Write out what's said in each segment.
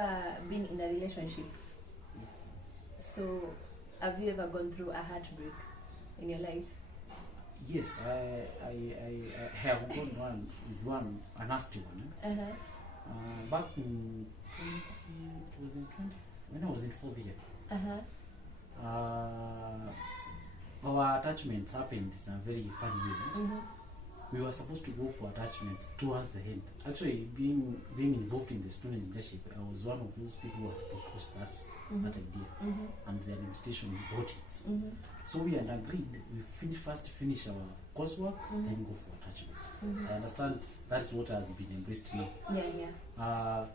ever been in a relationship? Yes. So, have you ever gone through a heartbreak in your life? Yes, I have gone a nasty one. Back in 20, when I was in 4th year. Our attachments happened in a very funny way. We were supposed to go for attachment towards the end. Actually, being involved in the student leadership, I was one of those people who had proposed that idea, and the administration bought it. So we had agreed we finish our coursework, then go for attachment. I understand that's what has been embraced now. Yeah.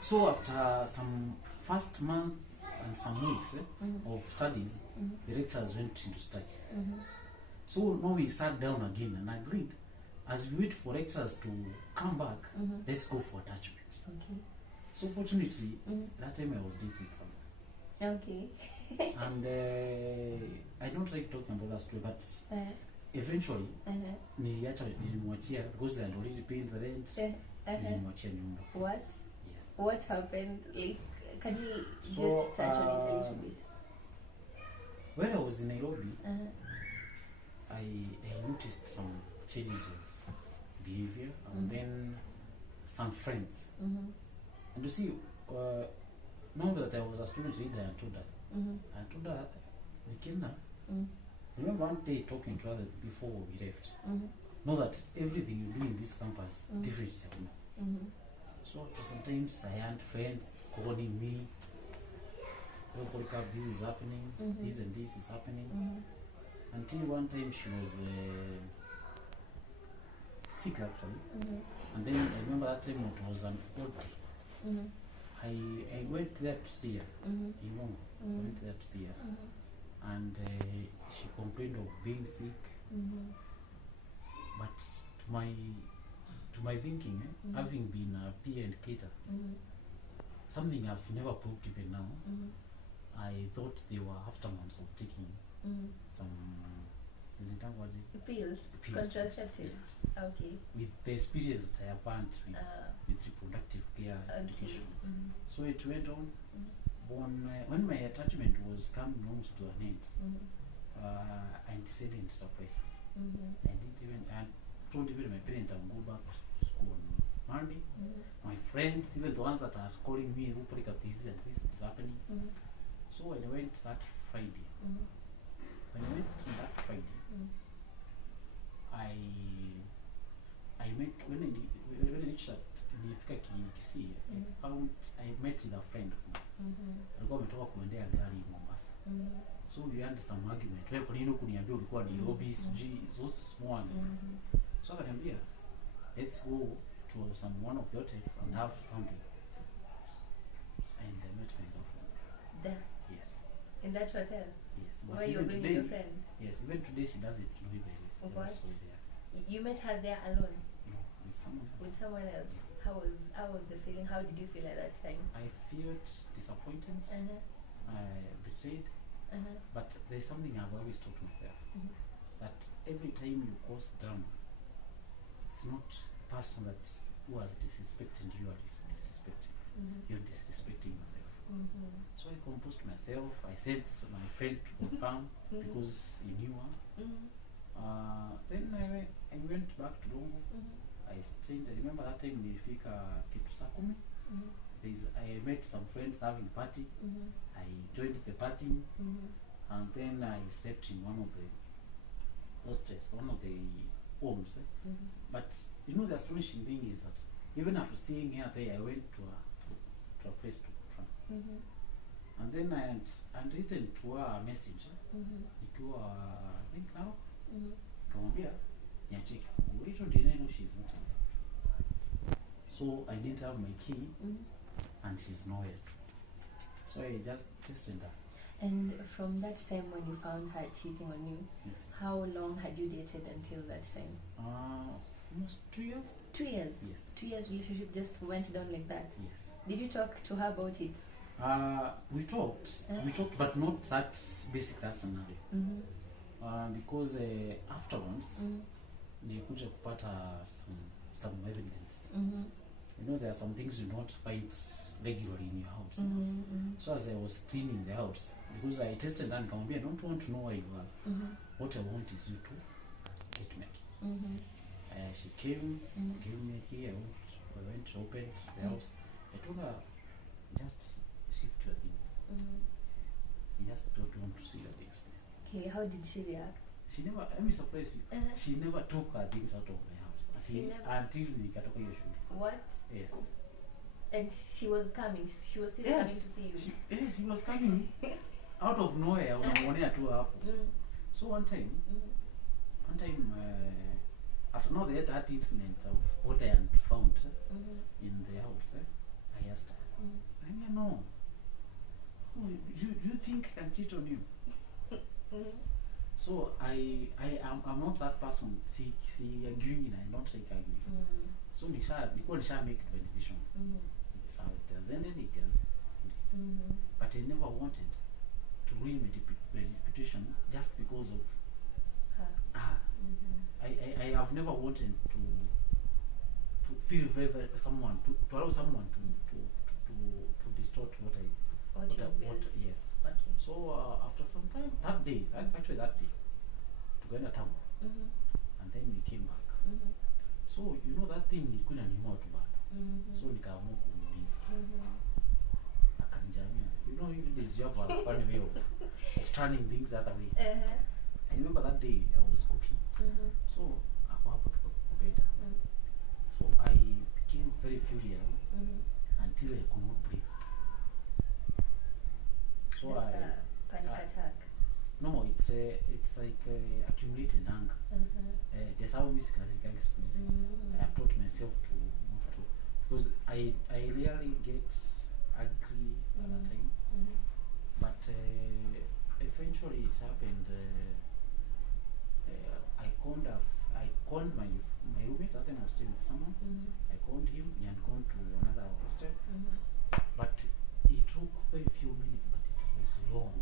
So after some first month and some weeks of studies, the rectors went into strike. So now we sat down again and agreed, as we wait for rectors to come back, let's go for attachment. Okay. So fortunately, that time I was dating someone. Okay. And I don't like talking about that story, but eventually, nilimwachia because I had already paid the rent. Nilimwachia nyumba. What? Yes. What happened? Like, can you So, just touch on it a little bit? When I was in Nairobi, I noticed some changes of behavior and then some friends. And you see, now that I was a student leader, I told her, Nikinda, remember one day talking to her before we left, know that everything you do in this campus different. So after sometimes I had friends calling me, this is happening, this and this is happening. Until one time she was sick actually, and then I remember that time it was an odd day. I went there to see her, I went there to see her, and she complained of being sick. But to my thinking, having been a peer indicator, something I've never proved even now, I thought they were aftermaths of taking some pills, contraceptives. Okay. With the experience that I have had with reproductive care education. So it went on. When my attachment was coming almost to an end, I decided to suppress it. I told even my parents I would go back to school on Monday. My friends, even the ones that are calling me, this and this is happening. So when I went that Friday, when I went on that Friday, I met, when I reached at Kisii, I met with a friend of mine. Alikuwa ametoka kuendea gari Mombasa. So we had some argument. Wewe kwa nini kuniambia ulikuwa Nairobi, those small arguments. So akaniambia, let's go to one of the hotels and have something. And I met my girlfriend. There? Yes. In that hotel? Yes. But where you're bringing your friend? Yes, even today she doesn't know if I was there. You met her there alone? No, with someone else. With someone else? Yes. How was the feeling? How did you feel at that time? I felt disappointed, betrayed, but there's something I've always taught myself, that every time you cause drama, it's not the person that who has disrespected you are disrespecting. You're disrespecting yourself. So I composed myself. I sent my friend to confirm because he knew her. Then I went back to Dongo. I stayed. I remember that time nilifika kitu saa 10. I met some friends having party. I joined the party, and then I slept in one of the hostels, one of the homes. But you know the astonishing thing is that even after seeing her there, I went to a place to confront. And then I had written to her a message. Nikiwa I think now. Nikamwambia niachie kifunguo. Hicho ndio know she's not in there. So I didn't have my key, and she's nowhere. So I just tested her. And from that time when you found her cheating on you, Yes. how long had you dated until that time? Almost 2 years. 2 years? Yes. 2 years relationship just went down like that? Yes. Did you talk to her about it? We talked, but not that basic that scenario. Because afterwards, nilikuja kupata some evidence. you know, there are some things you don't find regularly in your house. So as I was cleaning the house, because I tested and I don't want to know where you are. What I want is you to get me a key. She came, gave me a key. I went, opened the house. I told her, just shift your things. You just don't want to see your things there. Okay, how did she react? She never, let me surprise you, she never took her things out of my house until nikatoka hiyo shule. What? Yes. And she was coming. She was still coming to see you. She was coming out of nowhere. Unamuonea tu hapo. So one time, after now they had that incident of what I had found in the house, I asked her, no. Oh, you think I can cheat on you? So I'm not that person. See arguing, I don't like arguing. So nilikuwa nisha make the decision. It's how it has ended, it has ended. But I never wanted to ruin my reputation just because of her. I have never wanted to feel very someone to allow someone to distort what yes. Okay. So after some time, that day, together town, and then we came back. So you know that thing nikuna ni moto bado. So nikaamua kumuuliza. Akanijamia. You know usually you have a funny way of turning things the other way. I remember that day I was cooking. So hapo tuko kwa bed. So I became very furious until I could not breathe. So that's a panic attack. No, it's like accumulated anger. There's how music has I have taught myself to not to, because I rarely get angry at that time. But eventually it happened. I called my roommate. That time I was staying with someone. I called him. He had gone to another hostel. But it took very few minutes, but it was long.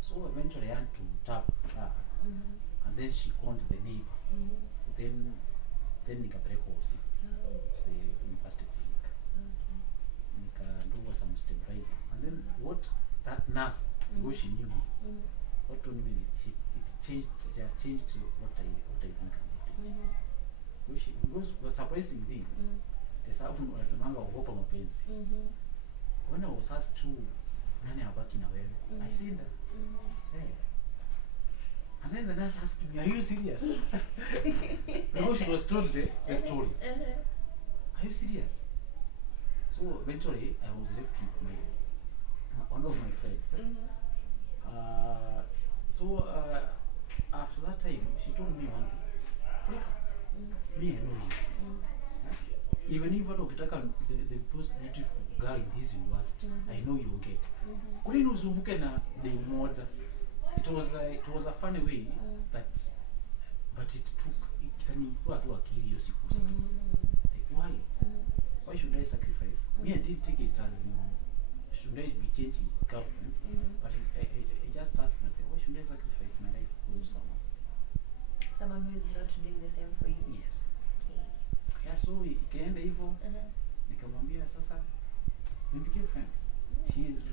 So eventually I had to tap her, and then she called the neighbor. Then nikapeleka hosi the university clinic. Nikadungwa some stabilizer, and then what that nurse, because she knew me, what told me it changed to what I think about it. Because the surprising thing, the sababu wasemanga ogopa mapenzi. When I was asked to nani abaki na wewe, I said that. Hey. And then the nurse asked me, are you serious? Because she was told the story. Are you serious? So eventually I was left with one of my friends. So after that time, she told me one thing. Me, I know you. Even if ukitaka the most beautiful girl in this university, I know you will get. Kulini uzunguke na day moja. It was a funny way, but it can tu akili hiyo siku. Like why? Why should I sacrifice? Me, I didn't take it as should I be changing girlfriend, but I just asked myself, why should I sacrifice my life for someone? Someone who is not doing the same for you. Yes. Okay. Yeah, so ikaenda hivyo. Nikamwambia sasa we became friends. She's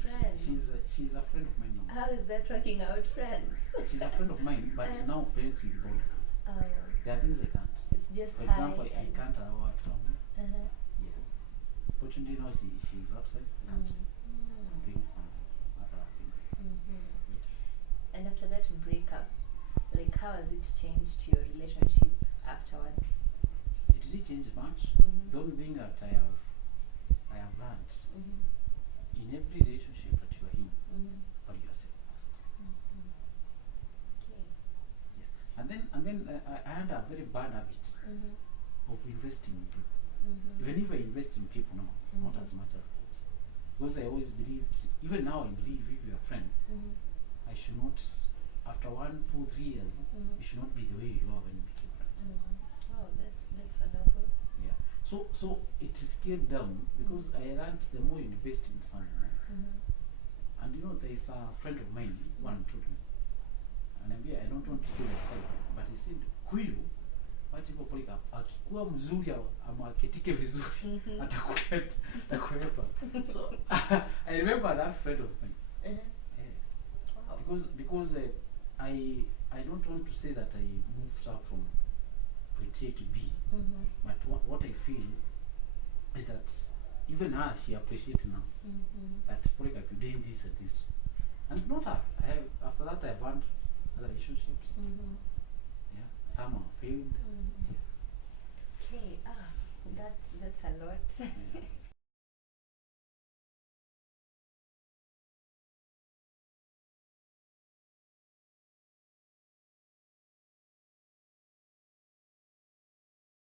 a friend of mine now. How is that working out, friends? She's a friend of mine, but now friends with boundaries. There are things I can't. It's just for example, I can't allow her to come in. Yes. Fortunately now she's outside. I can't doing some other things. Yes. And after that breakup, like how has it changed your relationship afterwards? It didn't change much. The only thing that I have learned in every relationship that you are in, value yourself first. Okay. Yes. And then I had a very bad habit of investing in people. Even if I invest in people now, not as much as I was. Because I always believed, even now I believe if we are friends, I should not, after 1, 2, 3 years, you should not be the way you are when you became friends. Wow, that's wonderful. Yeah. So it is scaled down because I learned the more you invest in someone. And you know, there is a friend of mine, one told me, and I don't want to say the same, but he said, Huyu, watu hivyo Polycarp akikuwa mzuri ama aketike vizuri atakuepa. So I remember that friend of mine. Wow. Because I don't want to say that I moved her from point A to B, but what I feel is that even her, she appreciates now that Polycarp you doing this and this, and not her. After that I've had other relationships. Yeah, some have failed. Okay, that's a lot. Yeah.